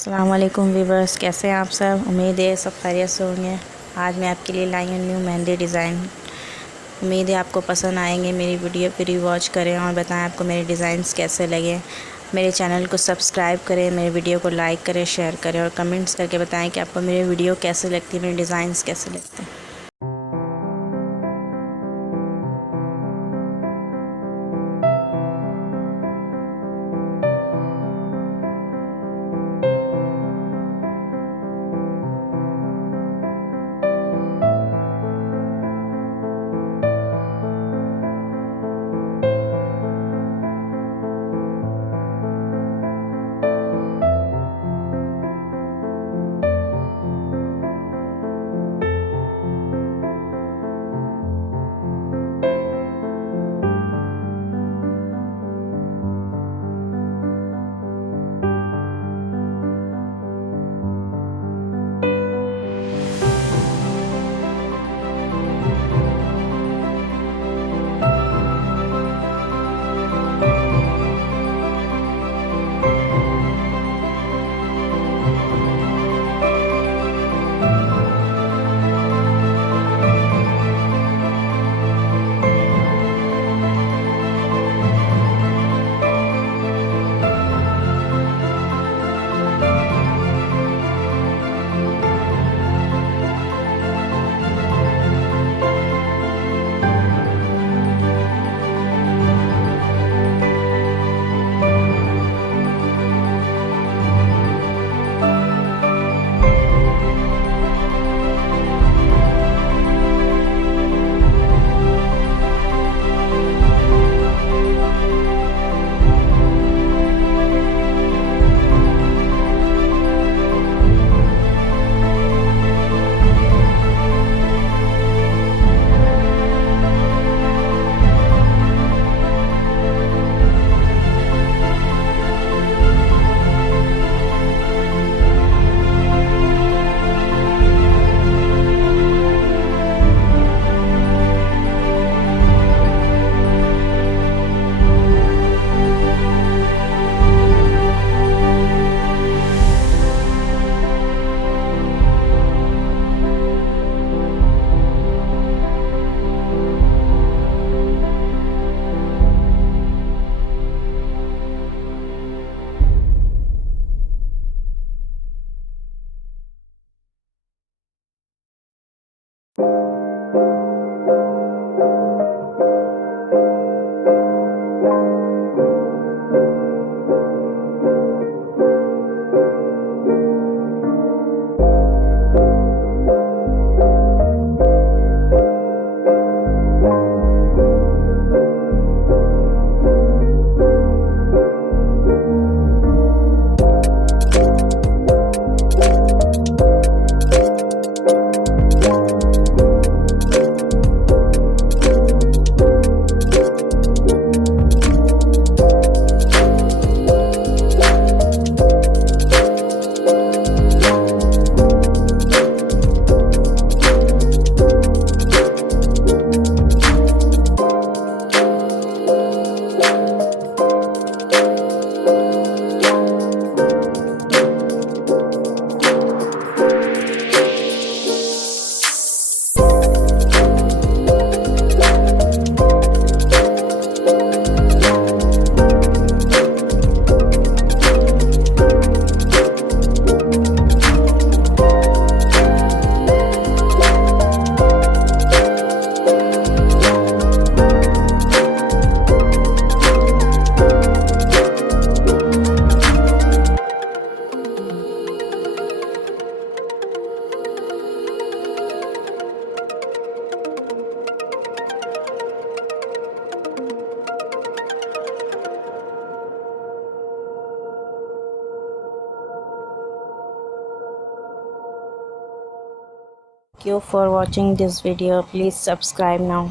अस्सलाम वालेकुम व्यूवर्स, कैसे हैं आप सब। उम्मीद है सब खैरियत से होंगे। आज मैं आपके लिए लाई हूँ न्यू मेहंदी डिज़ाइन। उम्मीद है आपको पसंद आएंगे। मेरी वीडियो पूरी वॉच करें और बताएं आपको मेरे डिज़ाइंस कैसे लगे। मेरे चैनल को सब्सक्राइब करें, मेरे वीडियो को लाइक करें, शेयर करें और कमेंट्स करके बताएं कि आपको मेरी वीडियो कैसे लगती है, मेरे डिज़ाइंस कैसे लगते हैं। Thank you for watching this video. Please subscribe now.